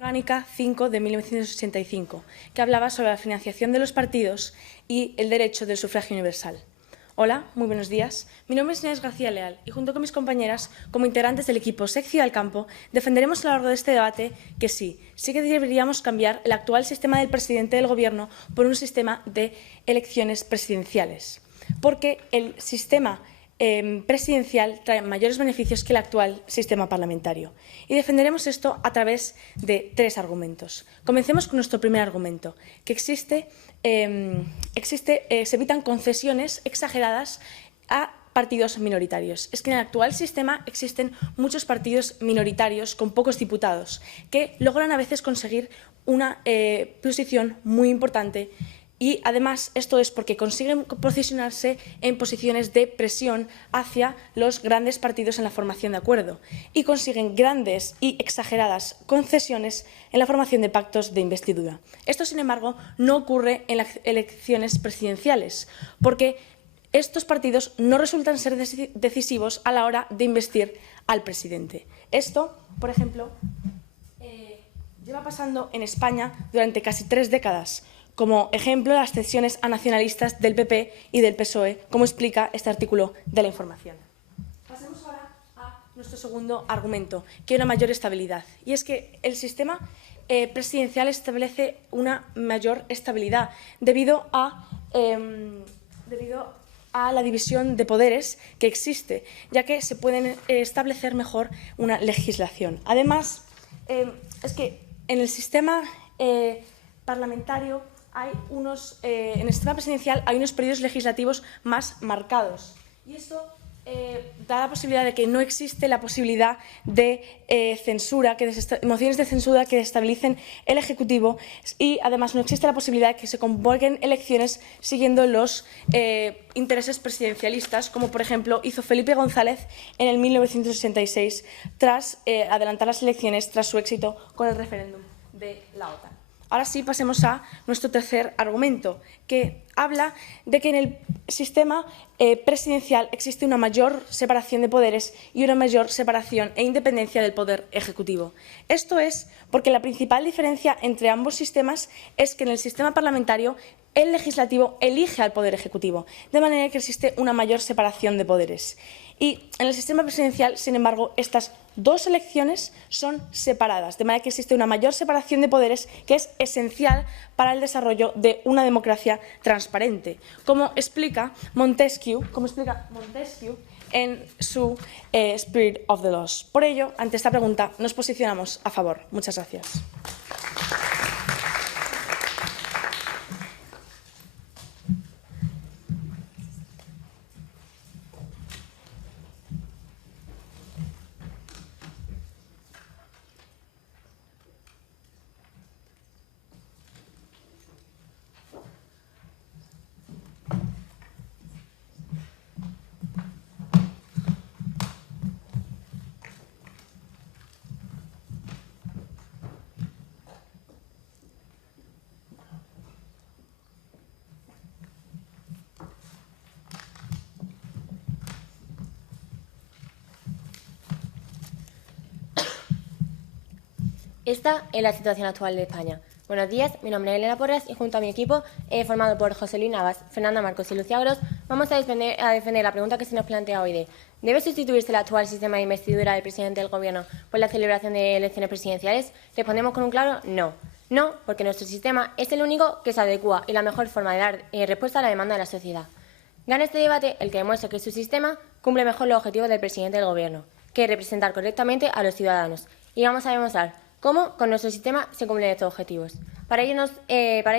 Orgánica 5 de 1985, que hablaba sobre la financiación de los partidos y el derecho del sufragio universal. Hola, muy buenos días. Mi nombre es Inés García Leal y junto con mis compañeras, como integrantes del equipo Sección al Campo, defenderemos a lo largo de este debate que sí que deberíamos cambiar el actual sistema del presidente del Gobierno por un sistema de elecciones presidenciales, porque el sistema presidencial trae mayores beneficios que el actual sistema parlamentario. Y defenderemos esto a través de 3 argumentos. Comencemos con nuestro primer argumento, que se evitan concesiones exageradas a partidos minoritarios. Es que en el actual sistema existen muchos partidos minoritarios con pocos diputados que logran a veces conseguir una posición muy importante. Y, además, esto es porque consiguen posicionarse en posiciones de presión hacia los grandes partidos en la formación de acuerdo y consiguen grandes y exageradas concesiones en la formación de pactos de investidura. Esto, sin embargo, no ocurre en las elecciones presidenciales, porque estos partidos no resultan ser decisivos a la hora de investir al presidente. Esto, por ejemplo, lleva pasando en España durante casi 3 décadas. Como ejemplo, las cesiones a nacionalistas del PP y del PSOE, como explica este artículo de La Información. Pasemos ahora a nuestro segundo argumento, que es una mayor estabilidad. Y es que el sistema presidencial establece una mayor estabilidad debido a la división de poderes que existe, ya que se pueden establecer mejor una legislación. Además, es que en el sistema parlamentario en el sistema presidencial hay unos periodos legislativos más marcados y esto da la posibilidad de que no existe la posibilidad de mociones de censura que desestabilicen el Ejecutivo y además no existe la posibilidad de que se convoquen elecciones siguiendo los intereses presidencialistas, como por ejemplo hizo Felipe González en el 1966 tras adelantar las elecciones tras su éxito con el referéndum de la OTAN. Ahora sí, pasemos a nuestro tercer argumento, que habla de que en el sistema presidencial existe una mayor separación de poderes y una mayor separación e independencia del poder ejecutivo. Esto es porque la principal diferencia entre ambos sistemas es que en el sistema parlamentario el legislativo elige al poder ejecutivo, de manera que existe una mayor separación de poderes. Y en el sistema presidencial, sin embargo, estas 2 elecciones son separadas, de manera que existe una mayor separación de poderes que es esencial para el desarrollo de una democracia transparente, como explica Montesquieu en su Spirit of the Laws. Por ello, ante esta pregunta, nos posicionamos a favor. Muchas gracias. Esta es la situación actual de España. Buenos días, mi nombre es Elena Porras y junto a mi equipo, formado por José Luis Navas, Fernanda Marcos y Lucía Gros, vamos a defender la pregunta que se nos plantea hoy de ¿debe sustituirse el actual sistema de investidura del presidente del Gobierno por la celebración de elecciones presidenciales? Respondemos con un claro no. No, porque nuestro sistema es el único que se adecua y la mejor forma de dar respuesta a la demanda de la sociedad. Gana este debate el que demuestra que su sistema cumple mejor los objetivos del presidente del Gobierno, que es representar correctamente a los ciudadanos. Y vamos a demostrar cómo con nuestro sistema se cumplen estos objetivos. Para ello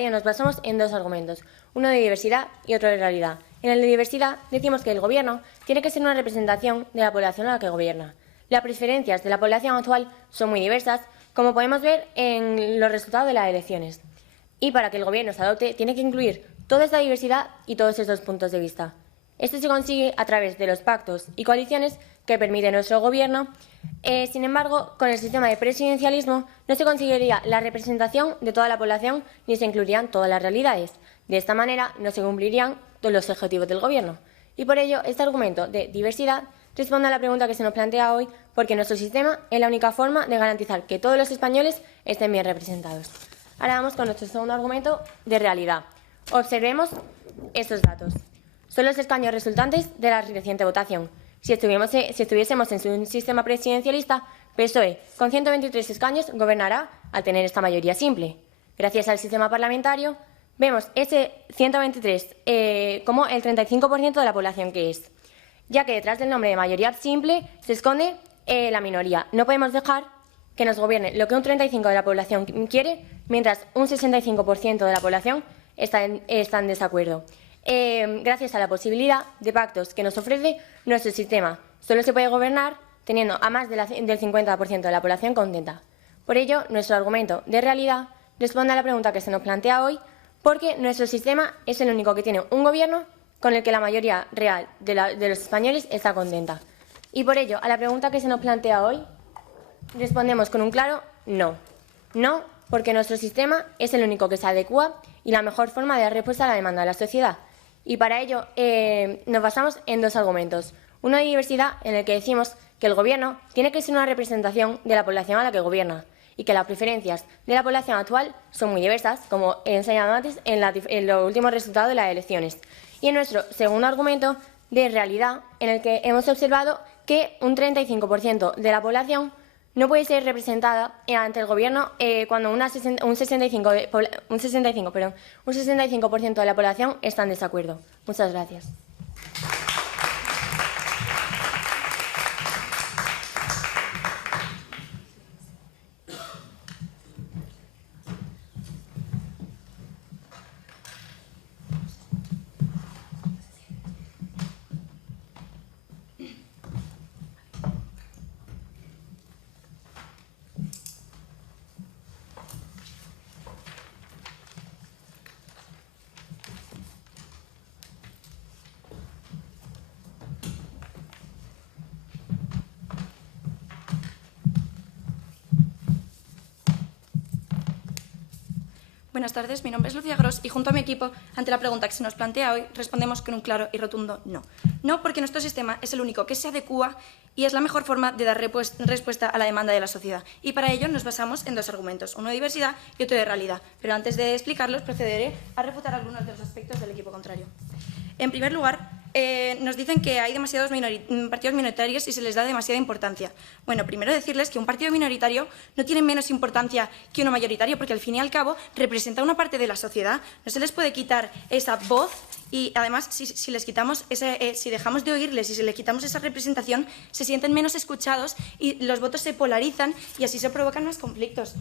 nos basamos en 2 argumentos, uno de diversidad y otro de realidad. En el de diversidad decimos que el Gobierno tiene que ser una representación de la población a la que gobierna. Las preferencias de la población actual son muy diversas, como podemos ver en los resultados de las elecciones. Y para que el Gobierno se adopte, tiene que incluir toda esta diversidad y todos estos puntos de vista. Esto se consigue a través de los pactos y coaliciones que permite nuestro Gobierno. Sin embargo, con el sistema de presidencialismo no se conseguiría la representación de toda la población ni se incluirían todas las realidades. De esta manera no se cumplirían todos los objetivos del Gobierno. Y por ello, este argumento de diversidad responde a la pregunta que se nos plantea hoy, porque nuestro sistema es la única forma de garantizar que todos los españoles estén bien representados. Ahora vamos con nuestro segundo argumento de realidad. Observemos estos datos. Son los escaños resultantes de la reciente votación. Si estuviésemos en un sistema presidencialista, PSOE, con 123 escaños, gobernará al tener esta mayoría simple. Gracias al sistema parlamentario, vemos ese 123 como el 35% de la población que es, ya que detrás del nombre de mayoría simple se esconde la minoría. No podemos dejar que nos gobierne lo que un 35% de la población quiere, mientras un 65% de la población está en desacuerdo. Gracias a la posibilidad de pactos que nos ofrece nuestro sistema, solo se puede gobernar teniendo a más del 50% de la población contenta. Por ello, nuestro argumento de realidad responde a la pregunta que se nos plantea hoy, porque nuestro sistema es el único que tiene un gobierno con el que la mayoría real de los españoles está contenta. Y por ello, a la pregunta que se nos plantea hoy, respondemos con un claro no. No, porque nuestro sistema es el único que se adecua y la mejor forma de dar respuesta a la demanda de la sociedad. Y para ello nos basamos en dos argumentos. Uno de diversidad, en el que decimos que el Gobierno tiene que ser una representación de la población a la que gobierna y que las preferencias de la población actual son muy diversas, como he enseñado antes en los últimos resultados de las elecciones. Y en nuestro segundo argumento de realidad, en el que hemos observado que un 35% de la población no puede ser representada ante el Gobierno cuando un 65% de la población está en desacuerdo. Muchas gracias. Buenas tardes, mi nombre es Lucía Gros y junto a mi equipo, ante la pregunta que se nos plantea hoy, respondemos con un claro y rotundo no. No, porque nuestro sistema es el único que se adecúa y es la mejor forma de dar respuesta a la demanda de la sociedad. Y para ello nos basamos en dos argumentos, uno de diversidad y otro de realidad. Pero antes de explicarlos, procederé a refutar algunos de los aspectos del equipo contrario. En primer lugar, nos dicen que hay demasiados partidos minoritarios y se les da demasiada importancia. Bueno, primero decirles que un partido minoritario no tiene menos importancia que uno mayoritario, porque al fin y al cabo representa una parte de la sociedad. No se les puede quitar esa voz y además si les quitamos si dejamos de oírles y si les quitamos esa representación, se sienten menos escuchados y los votos se polarizan y así se provocan más conflictos.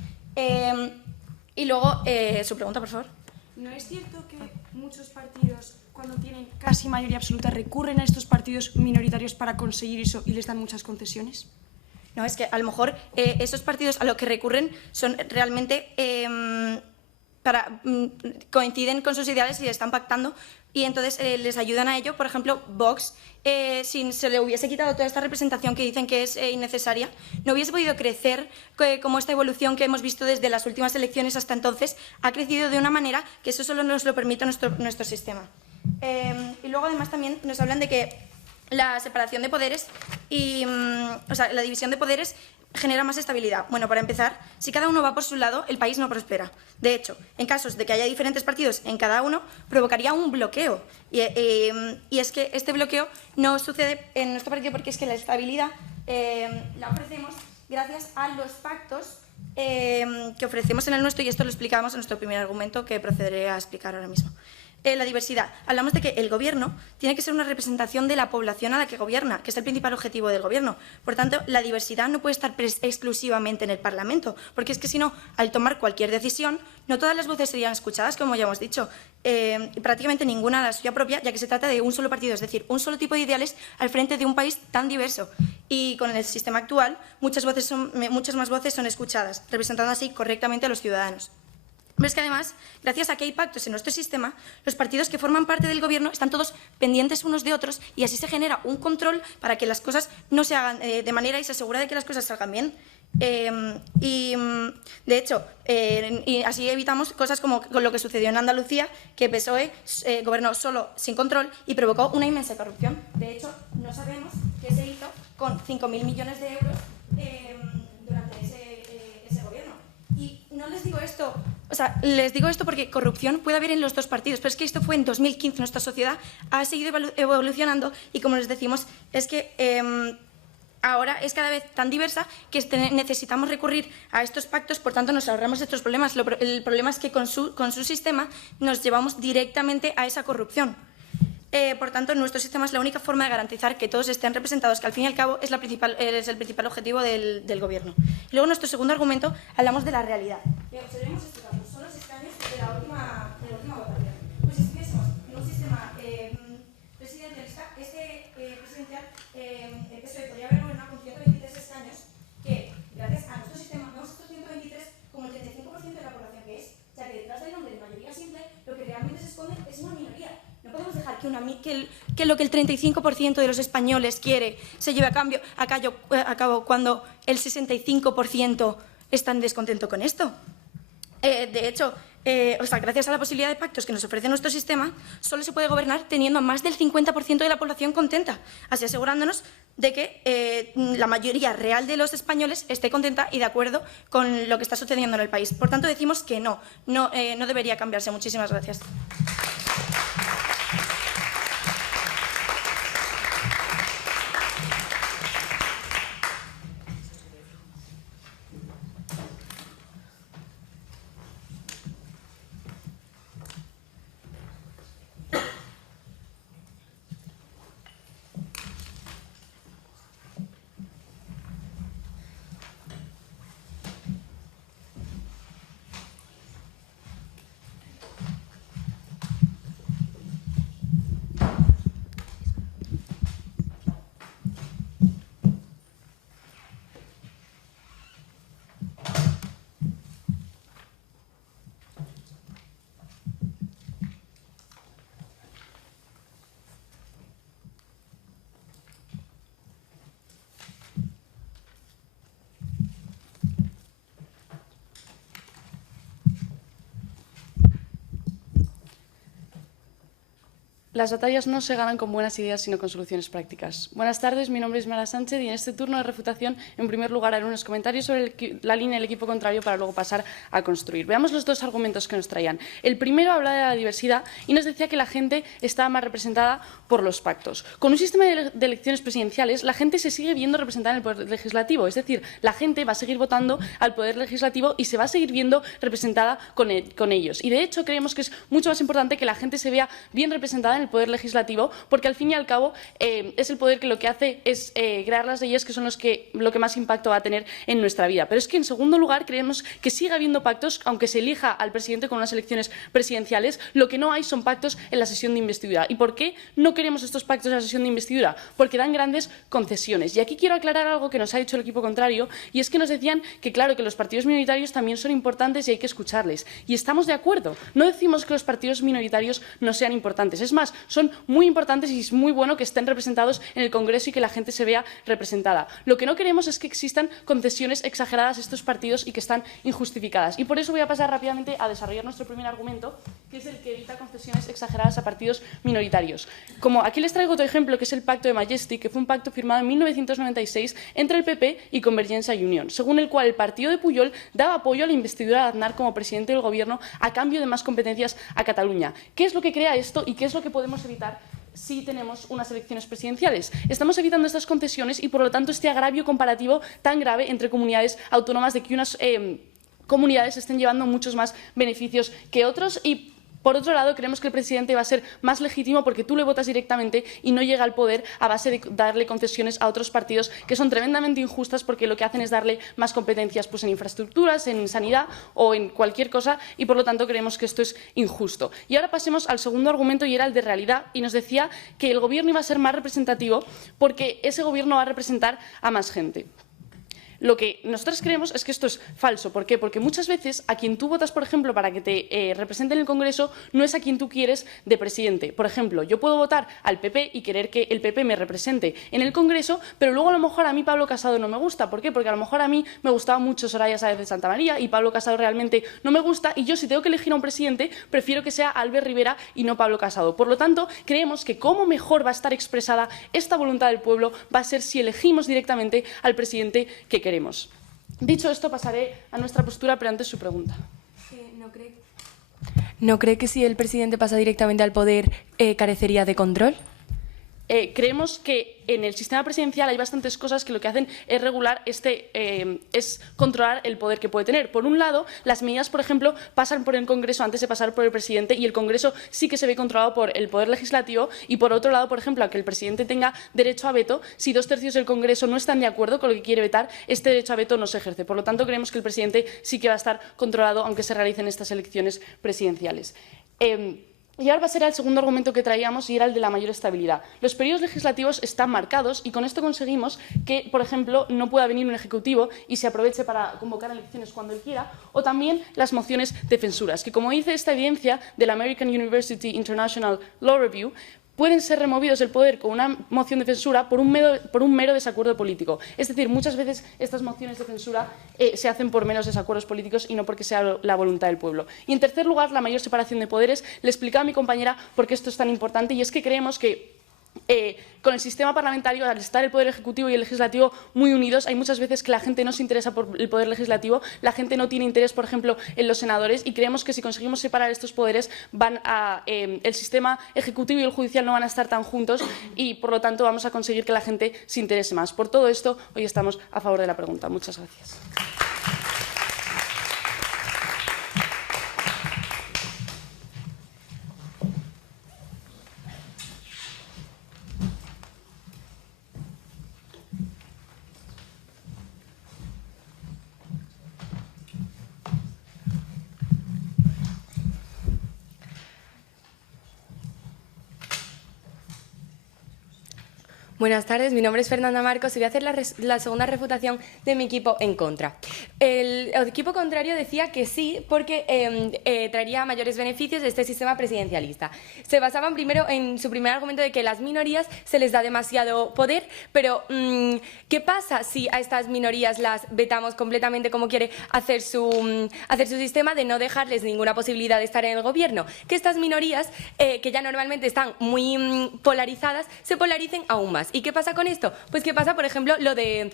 Y luego, su pregunta, por favor. ¿No es cierto que muchos partidos, cuando tienen casi mayoría absoluta, recurren a estos partidos minoritarios para conseguir eso y les dan muchas concesiones? No, es que a lo mejor esos partidos a lo que recurren son realmente coinciden con sus ideales y están pactando y entonces les ayudan a ello. Por ejemplo, Vox, si se le hubiese quitado toda esta representación que dicen que es innecesaria, no hubiese podido crecer como esta evolución que hemos visto desde las últimas elecciones hasta entonces ha crecido de una manera que eso solo nos lo permite nuestro sistema. Y luego además también nos hablan de que la separación de poderes y la división de poderes genera más estabilidad. Bueno, para empezar, si cada uno va por su lado, el país no prospera. De hecho, en casos de que haya diferentes partidos en cada uno, provocaría un bloqueo. Y es que este bloqueo no sucede en nuestro partido porque es que la estabilidad la ofrecemos gracias a los pactos que ofrecemos en el nuestro, y esto lo explicamos en nuestro primer argumento que procederé a explicar ahora mismo. La diversidad. Hablamos de que el Gobierno tiene que ser una representación de la población a la que gobierna, que es el principal objetivo del Gobierno. Por tanto, la diversidad no puede estar exclusivamente en el Parlamento, porque es que si no, al tomar cualquier decisión, no todas las voces serían escuchadas, como ya hemos dicho, y prácticamente ninguna la suya propia, ya que se trata de un solo partido, es decir, un solo tipo de ideales al frente de un país tan diverso. Y con el sistema actual, muchas más voces son escuchadas, representando así correctamente a los ciudadanos. Pero es que además, gracias a que hay pactos en nuestro sistema, los partidos que forman parte del Gobierno están todos pendientes unos de otros y así se genera un control para que las cosas no se hagan de manera y se asegura de que las cosas salgan bien. De hecho, y así evitamos cosas como con lo que sucedió en Andalucía, que PSOE gobernó solo sin control y provocó una inmensa corrupción. De hecho, no sabemos qué se hizo con 5.000 millones de euros durante ese gobierno. Y no les digo esto, o sea, les digo esto porque corrupción puede haber en los dos partidos, pero es que esto fue en 2015, nuestra sociedad ha seguido evolucionando y, como les decimos, es que ahora es cada vez tan diversa que necesitamos recurrir a estos pactos, por tanto nos ahorramos estos problemas. El problema es que con su sistema nos llevamos directamente a esa corrupción. Por tanto, nuestro sistema es la única forma de garantizar que todos estén representados, que al fin y al cabo es el principal objetivo del Gobierno. Y luego, nuestro segundo argumento, hablamos de la realidad. Observemos estos datos. Son los escaños de la última votación. Pues si estuviésemos en un sistema presidencialista, presidencial, el PSOE podría haber gobernado con 123 escaños, que gracias a nuestro sistema vemos estos 123 como el 35% de la población que es, ya que detrás del nombre de mayoría simple lo que realmente se esconde es una minoría. No podemos dejar que lo que el 35% de los españoles quiere se lleve a cabo cuando el 65% está en descontento con esto. De hecho, gracias a la posibilidad de pactos que nos ofrece nuestro sistema, solo se puede gobernar teniendo más del 50% de la población contenta, así asegurándonos de que la mayoría real de los españoles esté contenta y de acuerdo con lo que está sucediendo en el país. Por tanto, decimos que no debería cambiarse. Muchísimas gracias. Las batallas no se ganan con buenas ideas, sino con soluciones prácticas. Buenas tardes, mi nombre es Mara Sánchez y en este turno de refutación, en primer lugar, haré unos comentarios sobre la línea del equipo contrario para luego pasar a construir. Veamos los dos argumentos que nos traían. El primero habla de la diversidad y nos decía que la gente estaba más representada por los pactos. Con un sistema de elecciones presidenciales, la gente se sigue viendo representada en el Poder Legislativo, es decir, la gente va a seguir votando al Poder Legislativo y se va a seguir viendo representada con ellos. Y de hecho, creemos que es mucho más importante que la gente se vea bien representada en el Poder Legislativo, porque al fin y al cabo es el poder que lo que hace es crear las leyes que son lo que más impacto va a tener en nuestra vida. Pero es que, en segundo lugar, creemos que sigue habiendo pactos, aunque se elija al presidente con unas elecciones presidenciales, lo que no hay son pactos en la sesión de investidura. ¿Y por qué no queremos estos pactos en la sesión de investidura? Porque dan grandes concesiones. Y aquí quiero aclarar algo que nos ha dicho el equipo contrario, y es que nos decían que, claro, que los partidos minoritarios también son importantes y hay que escucharles. Y estamos de acuerdo. No decimos que los partidos minoritarios no sean importantes. Es más, son muy importantes y es muy bueno que estén representados en el Congreso y que la gente se vea representada. Lo que no queremos es que existan concesiones exageradas a estos partidos y que están injustificadas. Y por eso voy a pasar rápidamente a desarrollar nuestro primer argumento, que es el que evita concesiones exageradas a partidos minoritarios. Como aquí les traigo otro ejemplo, que es el Pacto de Majestic, que fue un pacto firmado en 1996 entre el PP y Convergencia y Unión, según el cual el partido de Pujol daba apoyo a la investidura de Aznar como presidente del Gobierno a cambio de más competencias a Cataluña. ¿Qué es lo que crea esto y qué es lo que podemos evitar si tenemos unas elecciones presidenciales? Estamos evitando estas concesiones y, por lo tanto, este agravio comparativo tan grave entre comunidades autónomas de que unas comunidades estén llevando muchos más beneficios que otros. Y, por otro lado, creemos que el presidente va a ser más legítimo porque tú le votas directamente y no llega al poder a base de darle concesiones a otros partidos que son tremendamente injustas, porque lo que hacen es darle más competencias pues, en infraestructuras, en sanidad o en cualquier cosa, y por lo tanto creemos que esto es injusto. Y ahora pasemos al segundo argumento, y era el de realidad, y nos decía que el Gobierno iba a ser más representativo porque ese Gobierno va a representar a más gente. Lo que nosotros creemos es que esto es falso. ¿Por qué? Porque muchas veces a quien tú votas, por ejemplo, para que te represente en el Congreso, no es a quien tú quieres de presidente. Por ejemplo, yo puedo votar al PP y querer que el PP me represente en el Congreso, pero luego a lo mejor a mí Pablo Casado no me gusta. ¿Por qué? Porque a lo mejor a mí me gustaba mucho Soraya Sáez de Santamaría y Pablo Casado realmente no me gusta, y yo, si tengo que elegir a un presidente, prefiero que sea Albert Rivera y no Pablo Casado. Por lo tanto, creemos que cómo mejor va a estar expresada esta voluntad del pueblo va a ser si elegimos directamente al presidente que queremos. Dicho esto, pasaré a nuestra postura, pero antes su pregunta. ¿No cree que si el presidente pasa directamente al poder carecería de control? Creemos que en el sistema presidencial hay bastantes cosas que lo que hacen es regular es controlar el poder que puede tener. Por un lado, las medidas, por ejemplo, pasan por el Congreso antes de pasar por el presidente, y el Congreso sí que se ve controlado por el Poder Legislativo. Y por otro lado, por ejemplo, a que el presidente tenga derecho a veto, si 2/3 del Congreso no están de acuerdo con lo que quiere vetar, este derecho a veto no se ejerce. Por lo tanto, creemos que el presidente sí que va a estar controlado aunque se realicen estas elecciones presidenciales. Y ahora va a ser el segundo argumento que traíamos, y era el de la mayor estabilidad. Los periodos legislativos están marcados y con esto conseguimos que, por ejemplo, no pueda venir un ejecutivo y se aproveche para convocar elecciones cuando él quiera, o también las mociones de censuras, que, como dice esta evidencia de la American University International Law Review, pueden ser removidos del poder con una moción de censura por un mero desacuerdo político. Es decir, muchas veces estas mociones de censura se hacen por meros desacuerdos políticos y no porque sea la voluntad del pueblo. Y, en tercer lugar, la mayor separación de poderes. Le explicaba a mi compañera por qué esto es tan importante, y es que creemos que con el sistema parlamentario, al estar el Poder Ejecutivo y el Legislativo muy unidos, hay muchas veces que la gente no se interesa por el Poder Legislativo, la gente no tiene interés, por ejemplo, en los senadores, y creemos que si conseguimos separar estos poderes, el sistema ejecutivo y el judicial no van a estar tan juntos, y por lo tanto vamos a conseguir que la gente se interese más. Por todo esto, hoy estamos a favor de la pregunta. Muchas gracias. Buenas tardes, mi nombre es Fernanda Marcos y voy a hacer la segunda refutación de mi equipo en contra. El equipo contrario decía que sí, porque traería mayores beneficios de este sistema presidencialista. Se basaban primero en su primer argumento de que las minorías se les da demasiado poder, pero ¿qué pasa si a estas minorías las vetamos completamente, como quiere hacer su sistema, de no dejarles ninguna posibilidad de estar en el gobierno? Que estas minorías, que ya normalmente están muy polarizadas, se polaricen aún más. ¿Y qué pasa con esto? Pues que pasa, por ejemplo, lo que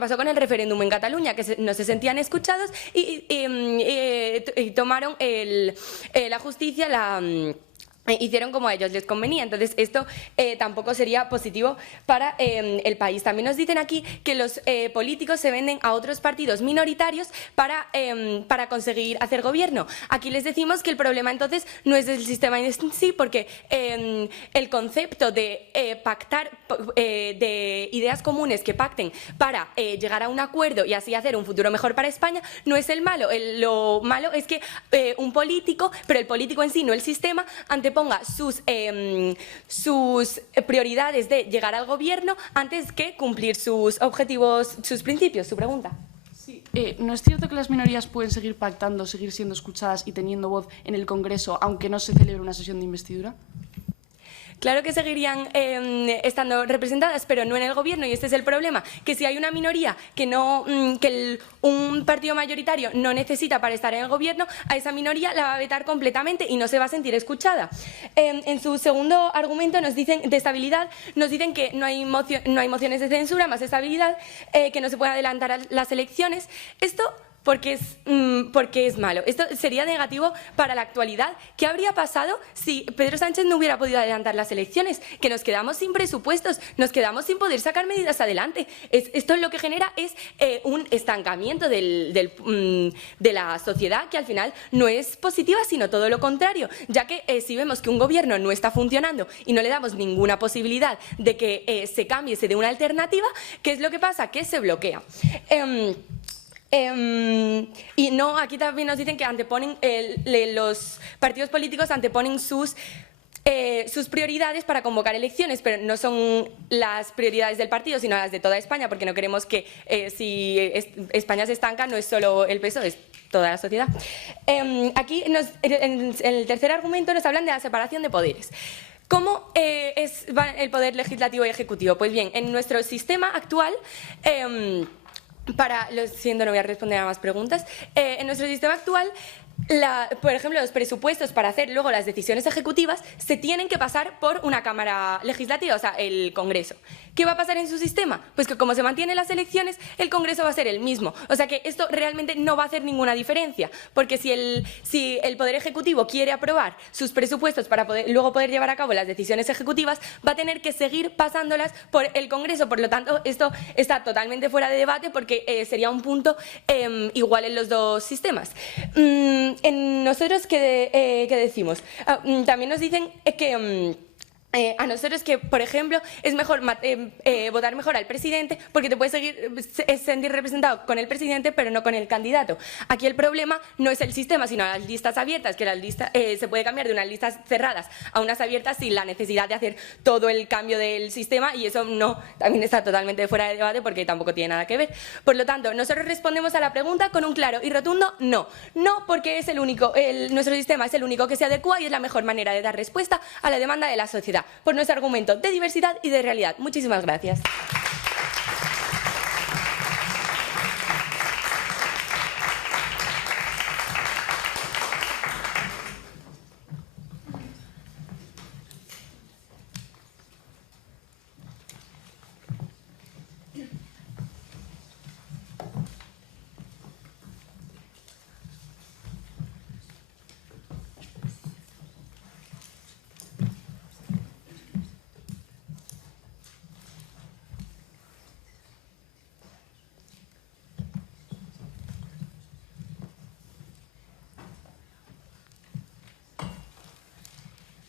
pasó con el referéndum en Cataluña, que no se sentían escuchados y tomaron la justicia, hicieron como a ellos les convenía. Entonces esto tampoco sería positivo para el país. También nos dicen aquí que los políticos se venden a otros partidos minoritarios para conseguir hacer gobierno. Aquí les decimos que el problema entonces no es del sistema en sí, porque el concepto de pactar, de ideas comunes que pacten para llegar a un acuerdo y así hacer un futuro mejor para España, no es el malo. Lo malo es que un político, pero el político en sí, no el sistema, anteponga sus prioridades de llegar al gobierno antes que cumplir sus objetivos, sus principios. Su pregunta. Sí. ¿No es cierto que las minorías pueden seguir pactando, seguir siendo escuchadas y teniendo voz en el Congreso, aunque no se celebre una sesión de investidura? Claro que seguirían estando representadas, pero no en el gobierno, y este es el problema, que si hay una minoría que un partido mayoritario no necesita para estar en el gobierno, a esa minoría la va a vetar completamente y no se va a sentir escuchada. En su segundo argumento de estabilidad, nos dicen que no hay mociones de censura, más estabilidad, que no se puede adelantar a las elecciones. Esto porque es malo. Esto sería negativo para la actualidad. ¿Qué habría pasado si Pedro Sánchez no hubiera podido adelantar las elecciones? Que nos quedamos sin presupuestos, nos quedamos sin poder sacar medidas adelante. Esto lo que genera es un estancamiento de la sociedad, que al final no es positiva, sino todo lo contrario, ya que si vemos que un gobierno no está funcionando y no le damos ninguna posibilidad de que se cambie, se dé una alternativa, ¿qué es lo que pasa? Que se bloquea. Y no, aquí también nos dicen que anteponen los partidos políticos anteponen sus sus prioridades para convocar elecciones, pero no son las prioridades del partido, sino las de toda España, porque no queremos que si España se estanca no es solo el PSOE, es toda la sociedad. Aquí, en el tercer argumento, nos hablan de la separación de poderes. ¿Cómo es el poder legislativo y ejecutivo? Pues bien, en nuestro sistema actual... lo siento, no voy a responder a más preguntas. En nuestro sistema actual, por ejemplo, los presupuestos para hacer luego las decisiones ejecutivas se tienen que pasar por una Cámara Legislativa, o sea, el Congreso. ¿Qué va a pasar en su sistema? Pues que como se mantienen las elecciones, el Congreso va a ser el mismo. O sea que esto realmente no va a hacer ninguna diferencia, porque si el Poder Ejecutivo quiere aprobar sus presupuestos para luego poder llevar a cabo las decisiones ejecutivas, va a tener que seguir pasándolas por el Congreso. Por lo tanto, esto está totalmente fuera de debate porque sería un punto igual en los dos sistemas. Nosotros, ¿qué decimos? También nos dicen que... a nosotros que, por ejemplo, es mejor votar mejor al presidente porque te puedes sentir representado con el presidente pero no con el candidato. Aquí el problema no es el sistema, sino las listas abiertas, que las listas se puede cambiar de unas listas cerradas a unas abiertas sin la necesidad de hacer todo el cambio del sistema, y eso también está totalmente fuera de debate porque tampoco tiene nada que ver. Por lo tanto, nosotros respondemos a la pregunta con un claro y rotundo no. No, porque es nuestro sistema es el único que se adecua y es la mejor manera de dar respuesta a la demanda de la sociedad, por nuestro argumento de diversidad y de realidad. Muchísimas gracias.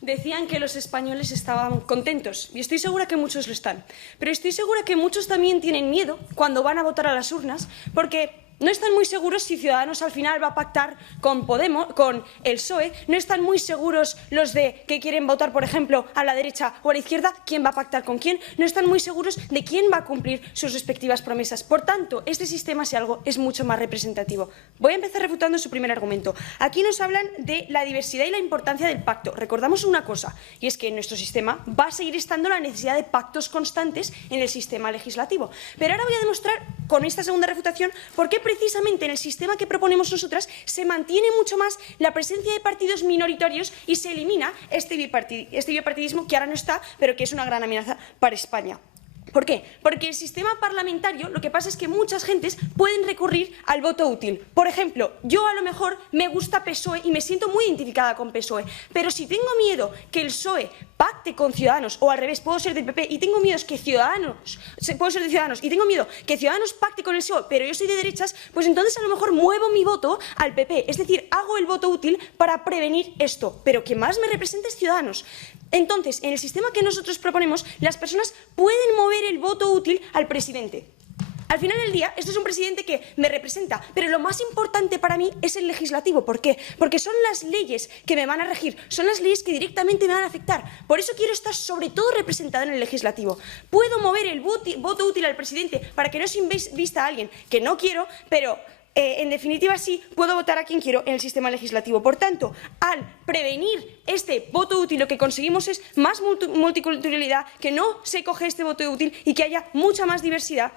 Decían que los españoles estaban contentos, y estoy segura que muchos lo están. Pero estoy segura que muchos también tienen miedo cuando van a votar a las urnas, porque no están muy seguros si Ciudadanos al final va a pactar con Podemos, con el PSOE. No están muy seguros los que quieren votar, por ejemplo, a la derecha o a la izquierda, quién va a pactar con quién. No están muy seguros de quién va a cumplir sus respectivas promesas. Por tanto, este sistema, si algo, es mucho más representativo. Voy a empezar refutando su primer argumento. Aquí nos hablan de la diversidad y la importancia del pacto. Recordamos una cosa, y es que en nuestro sistema va a seguir estando la necesidad de pactos constantes en el sistema legislativo. Pero ahora voy a demostrar, con esta segunda refutación, por qué precisamente en el sistema que proponemos nosotras se mantiene mucho más la presencia de partidos minoritarios y se elimina este bipartidismo que ahora no está, pero que es una gran amenaza para España. ¿Por qué? Porque el sistema parlamentario, lo que pasa es que muchas gentes pueden recurrir al voto útil. Por ejemplo, yo a lo mejor me gusta PSOE y me siento muy identificada con PSOE, pero si tengo miedo que el PSOE pacte con Ciudadanos, o al revés, puedo ser del PP y tengo miedo que puedo ser de Ciudadanos y tengo miedo que Ciudadanos pacte con el PSOE, pero yo soy de derechas, pues entonces a lo mejor muevo mi voto al PP. Es decir, hago el voto útil para prevenir esto, pero que más me represente es Ciudadanos. Entonces, en el sistema que nosotros proponemos, las personas pueden mover el voto útil al presidente. Al final del día, esto es un presidente que me representa, pero lo más importante para mí es el legislativo. ¿Por qué? Porque son las leyes que me van a regir, son las leyes que directamente me van a afectar. Por eso quiero estar sobre todo representada en el legislativo. Puedo mover el voto útil al presidente para que no se invista a alguien que no quiero, pero... en definitiva, sí, puedo votar a quien quiero en el sistema legislativo. Por tanto, al prevenir este voto útil, lo que conseguimos es más multiculturalidad, que no se coge este voto útil y que haya mucha más diversidad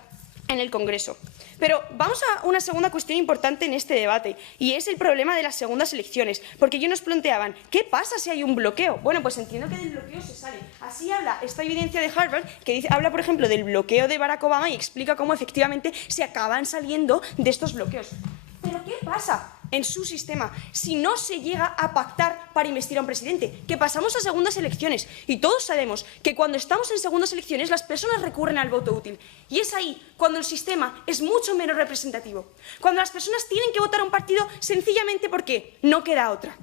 en el Congreso. Pero vamos a una segunda cuestión importante en este debate, y es el problema de las segundas elecciones, porque ellos nos planteaban, ¿qué pasa si hay un bloqueo? Bueno, pues entiendo que del bloqueo se sale. Así habla esta evidencia de Harvard, que habla, por ejemplo, del bloqueo de Barack Obama y explica cómo efectivamente se acaban saliendo de estos bloqueos. ¿Pero qué pasa en su sistema si no se llega a pactar para investir a un presidente? Que pasamos a segundas elecciones, y todos sabemos que cuando estamos en segundas elecciones las personas recurren al voto útil, y es ahí cuando el sistema es mucho menos representativo, cuando las personas tienen que votar a un partido sencillamente porque no queda otra,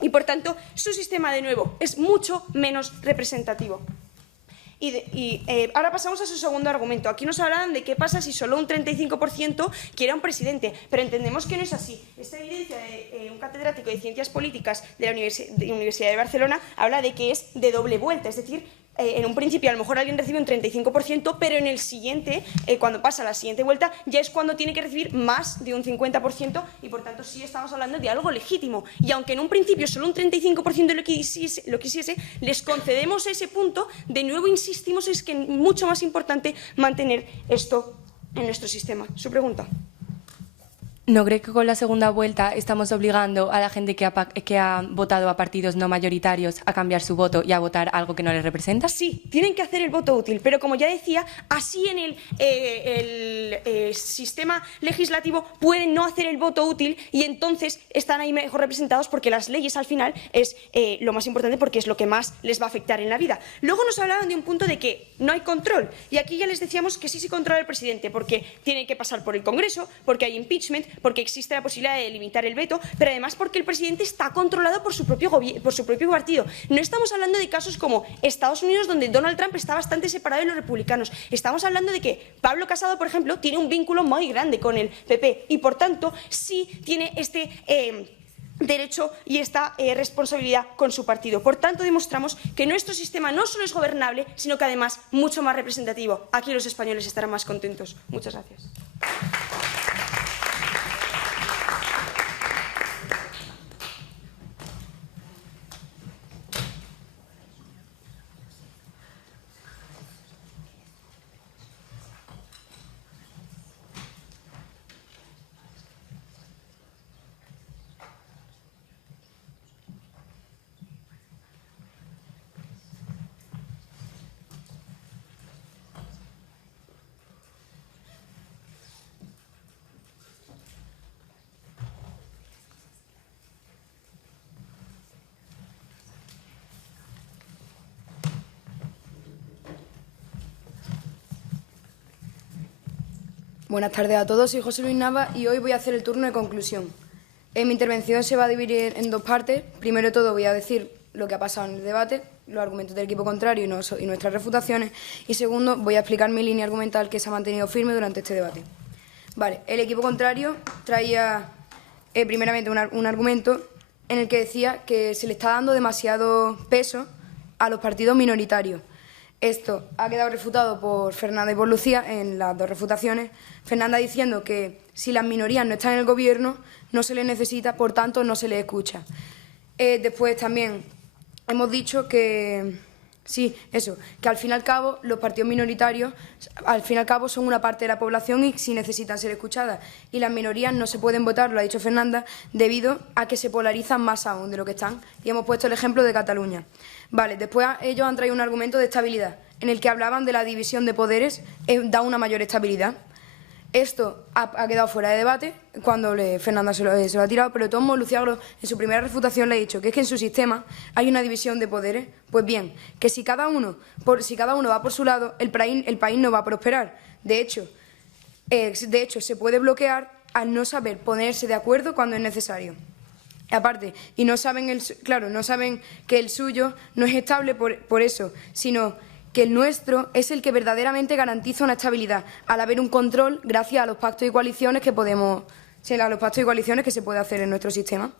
y por tanto su sistema de nuevo es mucho menos representativo. Ahora pasamos a su segundo argumento. Aquí nos hablan de qué pasa si solo un 35% quiere un presidente, pero entendemos que no es así. Esta evidencia de un catedrático de Ciencias Políticas de la Universidad de Barcelona habla de que es de doble vuelta, es decir, en un principio a lo mejor alguien recibe un 35%, pero en el siguiente, cuando pasa a la siguiente vuelta, ya es cuando tiene que recibir más de un 50% y por tanto sí estamos hablando de algo legítimo. Y aunque en un principio solo un 35% lo quisiese, les concedemos ese punto, de nuevo insistimos, es que es mucho más importante mantener esto en nuestro sistema. Su pregunta. ¿No cree que con la segunda vuelta estamos obligando a la gente que ha votado a partidos no mayoritarios a cambiar su voto y a votar algo que no les representa? Sí, tienen que hacer el voto útil, pero como ya decía, así en el sistema legislativo pueden no hacer el voto útil y entonces están ahí mejor representados porque las leyes al final es lo más importante porque es lo que más les va a afectar en la vida. Luego nos hablaban de un punto de que no hay control y aquí ya les decíamos que sí se controla el presidente porque tiene que pasar por el Congreso, porque hay impeachment, porque existe la posibilidad de limitar el veto, pero además porque el presidente está controlado por su propio partido. No estamos hablando de casos como Estados Unidos, donde Donald Trump está bastante separado de los republicanos. Estamos hablando de que Pablo Casado, por ejemplo, tiene un vínculo muy grande con el PP y, por tanto, sí tiene este derecho y esta responsabilidad con su partido. Por tanto, demostramos que nuestro sistema no solo es gobernable, sino que además mucho más representativo. Aquí los españoles estarán más contentos. Muchas gracias. Buenas tardes a todos, soy José Luis Nava y hoy voy a hacer el turno de conclusión. Mi intervención se va a dividir en dos partes. Primero de todo voy a decir lo que ha pasado en el debate, los argumentos del equipo contrario y nuestras refutaciones. Y segundo, voy a explicar mi línea argumental que se ha mantenido firme durante este debate. Vale, el equipo contrario traía primeramente un argumento en el que decía que se le está dando demasiado peso a los partidos minoritarios. Esto ha quedado refutado por Fernanda y por Lucía en las dos refutaciones. Fernanda diciendo que si las minorías no están en el gobierno, no se les necesita, por tanto no se les escucha. Después también hemos dicho que sí, eso, que al fin y al cabo los partidos minoritarios al fin y al cabo son una parte de la población y sí necesitan ser escuchadas. Y las minorías no se pueden votar, lo ha dicho Fernanda, debido a que se polarizan más aún de lo que están. Y hemos puesto el ejemplo de Cataluña. Vale, después ellos han traído un argumento de estabilidad, en el que hablaban de la división de poderes, da una mayor estabilidad. Esto ha quedado fuera de debate cuando Fernanda se lo ha tirado, pero de todos modos Lucía Gros en su primera refutación le ha dicho que es que en su sistema hay una división de poderes. Pues bien, que si cada uno va por su lado, el país no va a prosperar. De hecho, se puede bloquear al no saber ponerse de acuerdo cuando es necesario. Aparte, y no saben que el suyo no es estable por eso, sino que el nuestro es el que verdaderamente garantiza una estabilidad, al haber un control gracias a los pactos y coaliciones que se puede hacer en nuestro sistema.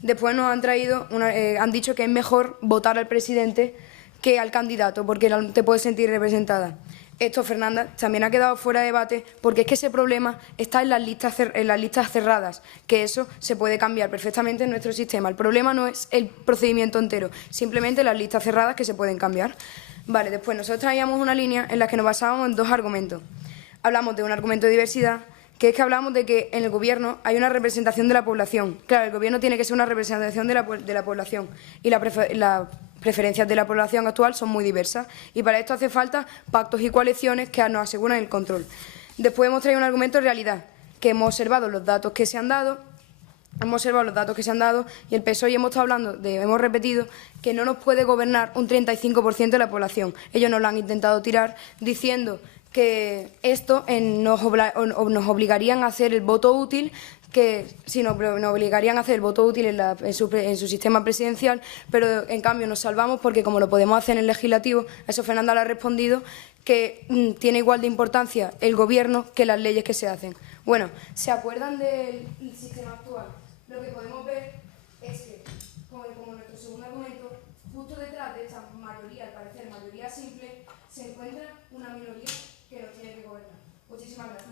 Después nos han dicho que es mejor votar al presidente que al candidato, porque te puedes sentir representada. Esto, Fernanda, también ha quedado fuera de debate porque es que ese problema está en las listas cerradas, que eso se puede cambiar perfectamente en nuestro sistema. El problema no es el procedimiento entero, simplemente las listas cerradas que se pueden cambiar. Vale, después nosotros traíamos una línea en la que nos basábamos en dos argumentos. Hablamos de un argumento de diversidad, que es que hablamos de que en el gobierno hay una representación de la población. Claro, el gobierno tiene que ser una representación de la población y las preferencias de la población actual son muy diversas y para esto hace falta pactos y coaliciones que nos aseguran el control. Después hemos traído un argumento de realidad, que hemos observado los datos que se han dado y el PSOE hemos repetido que no nos puede gobernar un 35% de la población. Ellos nos lo han intentado tirar diciendo que esto nos obligarían a hacer el voto útil que sí, nos obligarían a hacer el voto útil en su sistema presidencial, pero en cambio nos salvamos porque como lo podemos hacer en el legislativo, a eso Fernanda le ha respondido que tiene igual de importancia el gobierno que las leyes que se hacen. Bueno, ¿se acuerdan del sistema actual? Lo que podemos ver es que, como nuestro segundo argumento, justo detrás de esta mayoría, al parecer mayoría simple, se encuentra una minoría que nos tiene que gobernar. Muchísimas gracias.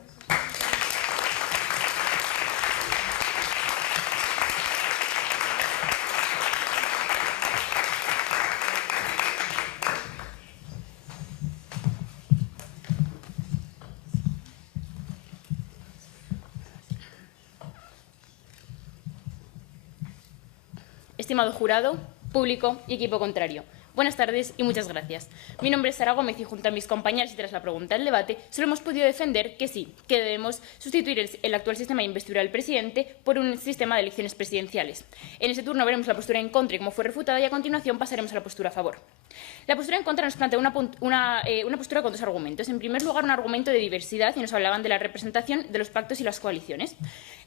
Estimado jurado, público y equipo contrario, buenas tardes y muchas gracias. Mi nombre es Sara Gómez y junto a mis compañeras y tras la pregunta del debate solo hemos podido defender que sí, que debemos sustituir el actual sistema de investidura del presidente por un sistema de elecciones presidenciales. En ese turno veremos la postura en contra y cómo fue refutada y a continuación pasaremos a la postura a favor. La postura en contra nos plantea una postura con dos argumentos. En primer lugar, un argumento de diversidad y nos hablaban de la representación de los pactos y las coaliciones.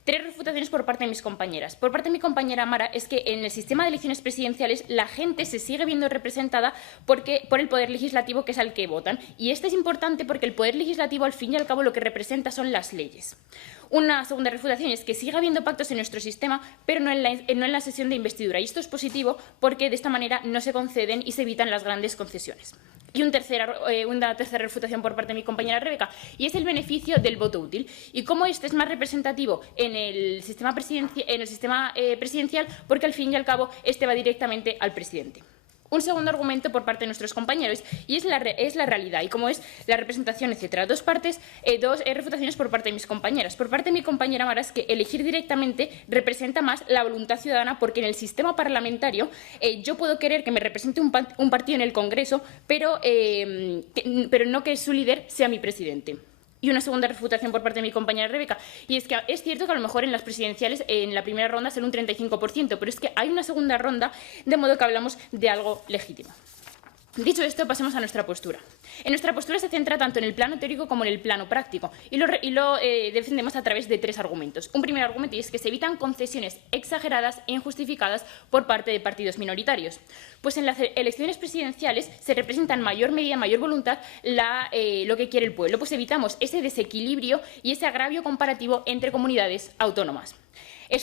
Tres refutaciones por parte de mis compañeras. Por parte de mi compañera Mara es que en el sistema de elecciones presidenciales la gente se sigue viendo representada por el poder legislativo, que es al que votan. Y esto es importante porque el poder legislativo al fin y al cabo lo que representa son las leyes. Una segunda refutación es que sigue habiendo pactos en nuestro sistema, pero no en la sesión de investidura. Y esto es positivo porque de esta manera no se conceden y se evitan las grandes concesiones. Y una tercera refutación por parte de mi compañera Rebeca, y es el beneficio del voto útil. Y cómo este es más representativo en el sistema presidencial, porque al fin y al cabo este va directamente al presidente. Un segundo argumento por parte de nuestros compañeros, y es la realidad, y cómo es la representación, etc. Dos refutaciones por parte de mis compañeras. Por parte de mi compañera Mara es que elegir directamente representa más la voluntad ciudadana, porque en el sistema parlamentario yo puedo querer que me represente un partido en el Congreso, pero no que su líder sea mi presidente. Y una segunda refutación por parte de mi compañera Rebeca, y es que es cierto que a lo mejor en las presidenciales en la primera ronda será un 35%, pero es que hay una segunda ronda, de modo que hablamos de algo legítimo. Dicho esto, pasemos a nuestra postura. En nuestra postura se centra tanto en el plano teórico como en el plano práctico, y lo defendemos a través de tres argumentos. Un primer argumento, y es que se evitan concesiones exageradas e injustificadas por parte de partidos minoritarios. Pues en las elecciones presidenciales se representa en mayor medida, mayor voluntad, lo que quiere el pueblo, pues evitamos ese desequilibrio y ese agravio comparativo entre comunidades autónomas.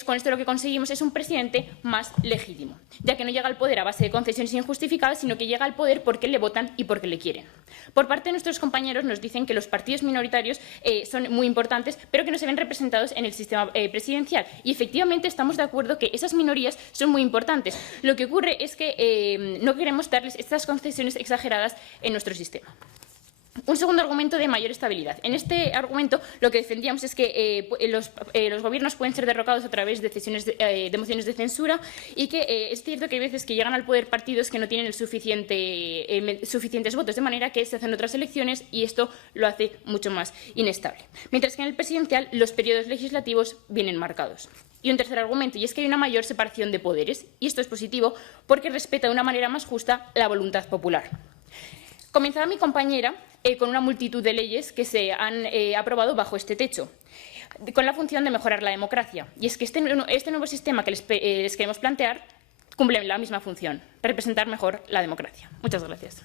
Con esto lo que conseguimos es un presidente más legítimo, ya que no llega al poder a base de concesiones injustificadas, sino que llega al poder porque le votan y porque le quieren. Por parte de nuestros compañeros nos dicen que los partidos minoritarios son muy importantes, pero que no se ven representados en el sistema presidencial. Y efectivamente estamos de acuerdo que esas minorías son muy importantes. Lo que ocurre es que no queremos darles estas concesiones exageradas en nuestro sistema. Un segundo argumento de mayor estabilidad. En este argumento lo que defendíamos es que los gobiernos pueden ser derrocados a través de mociones de censura, y que es cierto que hay veces que llegan al poder partidos que no tienen suficientes votos, de manera que se hacen otras elecciones y esto lo hace mucho más inestable. Mientras que en el presidencial los periodos legislativos vienen marcados. Y un tercer argumento, y es que hay una mayor separación de poderes, y esto es positivo porque respeta de una manera más justa la voluntad popular. Comenzaba mi compañera con una multitud de leyes que se han aprobado bajo este techo, con la función de mejorar la democracia. Y es que este nuevo sistema que les queremos plantear cumple la misma función, representar mejor la democracia. Muchas gracias.